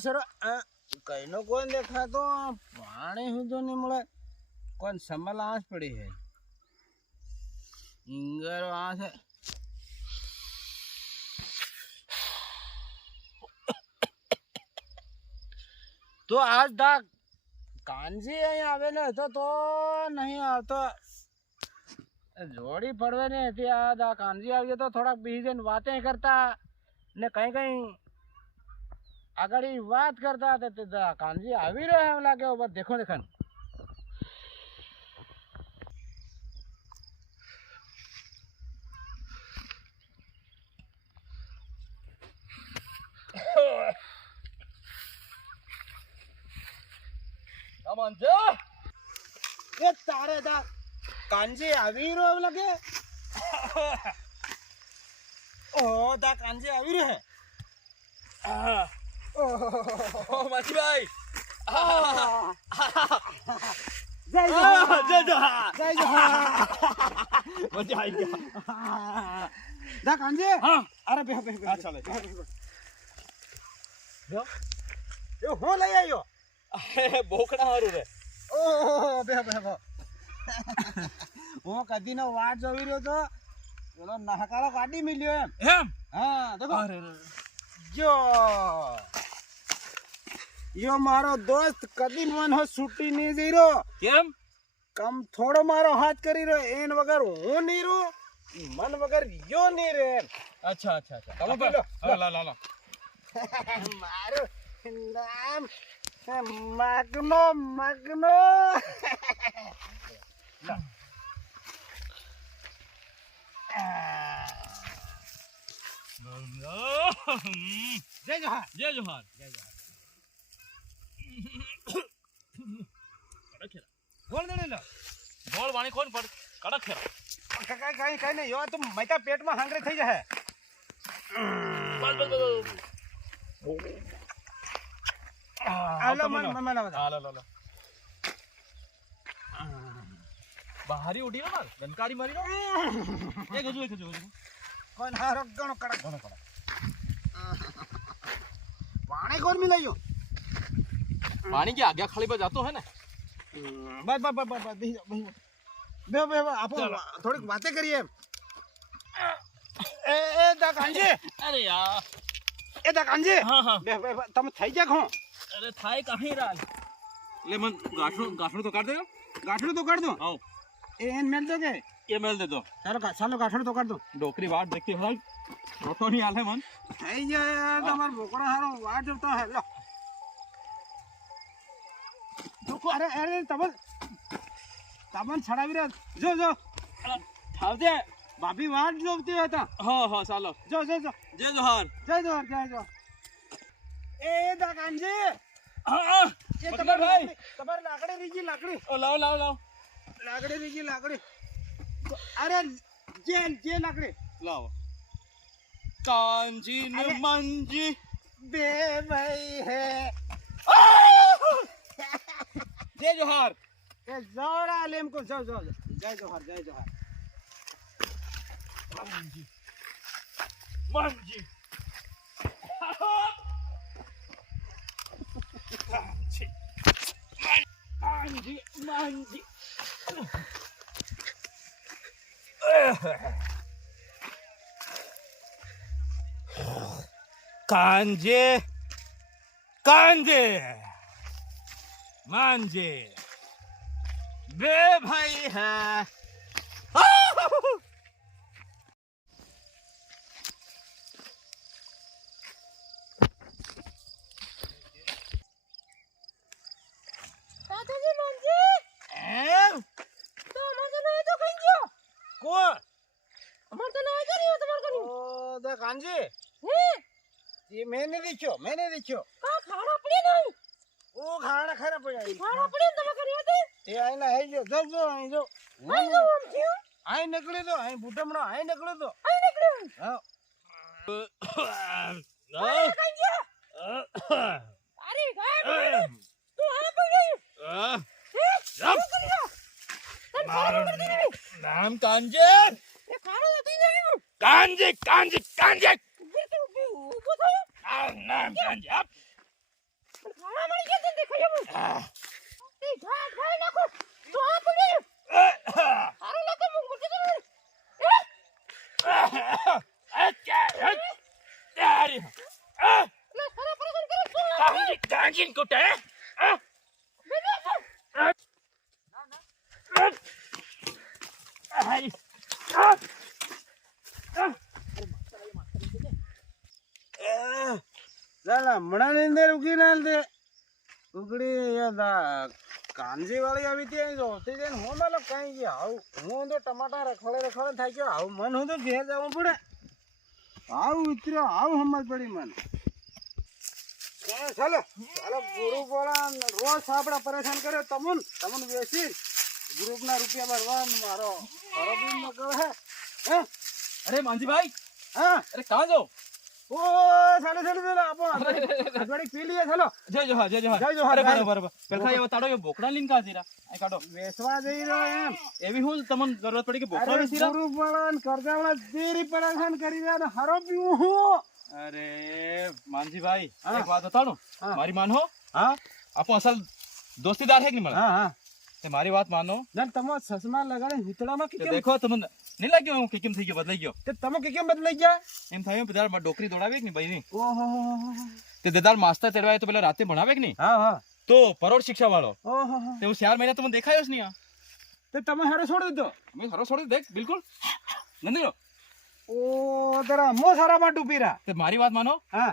સરો કઈનો કોણ દેખાતો પાણી સુધી નહીં મળે કોણ સમલ આંચ પડી છે ઇંગરો આ છે તો આજ દા કાનજી અહીં આવેલો હતો તો નહીં આવતો જોડી પડવાની હતી આ દા કાનજી આવી તો થોડાક બીજી જઈને વાતે કરતા ને કઈ કઈ આગળ વાત કરતા હતા કાનજી આવી રહ્યો એમ લાગે બસ દેખો દેખાન એ તારે દા કાનજી આવી રહ્યો એમ લાગે ઓ દા કાનજી આવી રહ્યો માસીભાઈ જય જોહાર જય જોહાર જય જોહાર મજા આવી ગયા દા કાનજી હા અરે બે બે હા ચાલે જો એ હું લઈ આવ્યો બોકડા હારું રે ઓ બે બે બે હું કદીનો વાટ જોઈ રહ્યો તો પેલો નહકારો કાઢી મળ્યો એમ એમ હા દેખો અરે જો યો મારો દોસ્ત કદી મન હો છૂટી નહીં જઈ રહ્યો કેમ કમ થોડો મારો હાથ કરી રહ્યો એન વગર હું નહીં રહું મન વગર યો નહીં રે અચ્છા અચ્છા અચ્છા તમે તમે લા લા લા મારું નામ મગનો મગનો જય જોહાર જય જોહાર બોલ દે લો બોલ વાણી કોણ પડ કડક ખેરા કઈ કઈ નહીં યો તું મૈતા પેટમાં હાંગરે થઈ જાય બસ બસ આલો મન મન લા લા બહારી ઉડી ના ગનકારી મારી નો એક હજુ કોણ હારો ગણો કડક પાણી કોણ મિલાયો પાણી કે આગ્યા ખાલી પર જાતો હે ને બસ બસ બસ બસ બે બે આપો થોડીક વાતે કરીએ એ દા કાંજી અરે યાર એ દા કાંજી હા હા બે બે તમે થઈ જા ખો અરે થાય કાહી રાલ લે મન ગાઠડું તો કાઢ દે ગાંઠડું તો કાઢ દો આવ એન મેલ દો કે એ મેલ દે દો ચાલો ગાંઠડું તો કાઢ દો ડોકરી વાટ દેખતી હોય રોટો નહીં આલે મન થઈ જાય તમાર બોકડા હારો વાટ જોતા હે લો અરે અરે તમન છડાવી રહ્યા જો જો થાવજે ભાભી વાટ જોતી હતા હા હા ચાલો જો જો જો જય જોહાર જય જોહાર જય જોહાર એ દા કાંજી હા એ ભાઈ તમારી લાકડી રીજી લાકડી ઓ લાવ લાવ લાવ લાકડી રીજી લાકડી અરે જે લાકડી લાવ કાંજી ને મંજી બે ભાઈ હે જય જોહાર એ જોરા લેમ કો જો જો જય જોહાર મંજી મંજી કાંજે કાંજે માંજે બે ભાઈ હે कांजी ये मैंने देखो खाना पड़ी नहीं वो खाना खाना पड़ा खाना पड़ी तो करिए थे ये आई ना है जो आई जो आई जो हम क्यों आई निकले तो आई बुटमड़ा आई निकले तो आई निकले हां अरे कांजी अरे गाय तू आ गई नाम कांजे ये खाना देती नहीं कांजे कांजे कांजे वो था नाम कांजे એ ઘા ખાઈ નાખો તો આ પડી સારું લાગે મું મુર્તી તો તારી લે સારા પરેશાન કરે તો કાંગીન કોટે હમણાં ની અંદર ઉગી ના દે ઉગડી કાંજી વાળી આવી ત્યાં જોતી જઈને હું મતલબ કઈ ગયા આવું હું તો ટમાટા રખડે થાય ગયો આવું મન હું તો ઘેર જવું પડે આવું ઉતર્યો આવું સમજ પડી મન ચાલો ચાલો ગુરુ બોલા રોજ આપડા પરેશાન કર્યો તમુન વેચી ગ્રુપ ના રૂપિયા ભરવા મારો બી મગર હે અરે માનજીભાઈ હા અરે કહાં જાઓ ઓ ચાલો આપો અજવાડી પી લઈએ ચાલો જય જોહાર જય જોહાર. અરે બરાબર પેલા એ તાડો એ બોકડા લીન કા જીરા આ કાઢો વેચવા જઈ રહ્યો એમ એવી હું તમને જરૂરત પડી કે બોકડા અરે વેચીરા ગુરુ બોલા કરજાવાળા જેરી પરેશાન કરી રહ્યા ને હરો પીવું હું અરે માનજીભાઈ હા. એક વાત બતાડો હા. મારી માનો હા આપો અસલ દોસ્તીદાર હે કે નહીં મળે હા તે મારી વાત માનો ના તમે ચશ્મા લગાડે હિતડામાં તે કે દેખો તમને નહીં લાગ્યો હું કેમ થઈ ગયો બદલાઈ ગયો તે તમે કે કેમ બદલાઈ ગયા એમ થયું પેલા ડોકરી દોડાવી કે નહીં ભાઈ ની ઓહો તે દેદાર માસ્ટર તેડવાય તો પેલા રાતે ભણાવે કે નહીં હા તો પરોઢ શિક્ષા વાળો ઓહો તે હું 4 મહિના તમને દેખાયો જ નહીં આ તે તમે હારો છોડી દીધો મેં હરો છોડી દેખ બિલકુલ નંદીરો ઓ તરા મો સારા માં ડૂબીરા તે મારી વાત માનો હા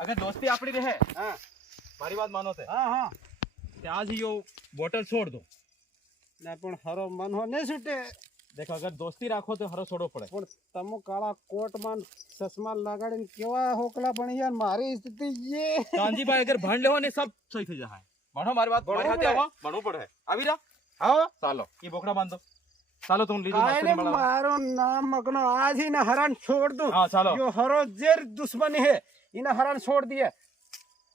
અગર દોસ્તી આપણી રહે હા મારી વાત માનો તે હા ત્યાં જ યો બોટલ છોડ દો ના પણ હરો મન હો ને છૂટે દેખો અગર દોસ્તી રાખો તો હરો છોડવો પડે પણ તમે કાળા કોટમાં ચશ્મા લગાડીને કેવા હોકલા બની યાર મારી સ્થિતિ ये કાંજીભાઈ અગર ભાંડ લેવો ને સબ સહી થઈ જાય ભણો મારી વાત મારી હાથે આવો ભણવું પડે આવી રા હા ચાલો એ બોકડા બાંધો ચાલો તું લીધું કાયને મારો નામ મગનો आज ही ना हरान छोड़ दूं हाँ चलो यो हरो जेर दुश्मनी है इन्हें हरान छोड़ दिए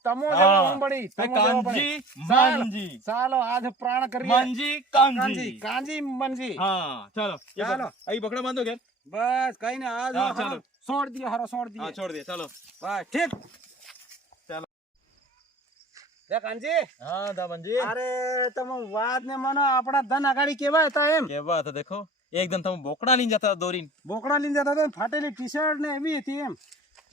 तमो हाँ। जवाब बड़ी तमो जवाब बड़ी। कांजी मांजी सालो आज प्राण करिए मांजी कांजी कांजी मंजी हाँ चलो ये चलो। अभी बकरा बांधो क्या बस कहीं ना आज हाँ, हरो चलो। छोड़ दिए हरो छोड़ दिए हाँ छोड़ दिए चलो बस ठीक चलो ये कांजी हाँ दामनजी अरे तम वाद ने मानो अपना धन अगाड़ी केवा था एम क्या बात है देखो एक दिन तुम बोकड़ा नहीं जाता दोरीन बोकड़ा लीन जाता तो फाटेली टी शर्ट ने एवी थी एम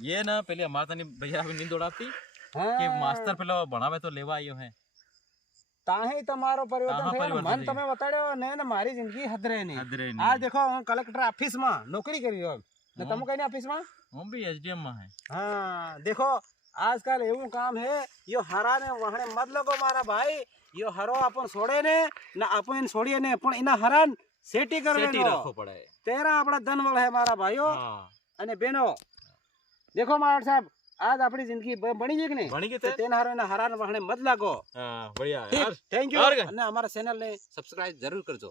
ये ना पहले हमारे तनी भैया अभी नींद उड़ाती हाँ। कि मास्टर पेलो भणावे तो लेवा आयो है ताही તમારો પરિવર્તન તાહા થયો ને પરિવર્તન મન થઈ તમે બતાડ્યો ને ને મારી જિંદગી હદરે નહીં હદરે નહીં. આ દેખો હું કલેક્ટર ઓફિસ માં નોકરી કરી રહ્યો ને તમે કઈ ઓફિસ માં हम भी एसडीएम में है हाँ देखो आजकल એવું કામ હે યો હરાને વહણે મત લગો મારા ભાઈ યો હરો આપણ છોડે ને ને આપણ છોડીએ ને પણ એના હરાન સેટી सेटी કરવેનો रखो पड़े તેરા આપણા ધનવળ હે મારા ભાઈઓ हाँ અને બહેનો દેખો મારા સાહેબ આજ આપણી જિંદગી બની ગઈ કે નહીં बनी गई તો थे તેના હરાને હરાન વહણે મત લાગો हाँ बढ़िया ઠીક यार થેન્ક યુ और क्या? અને અમારા ચેનલ ને સબસ્ક્રાઇબ જરૂર કરજો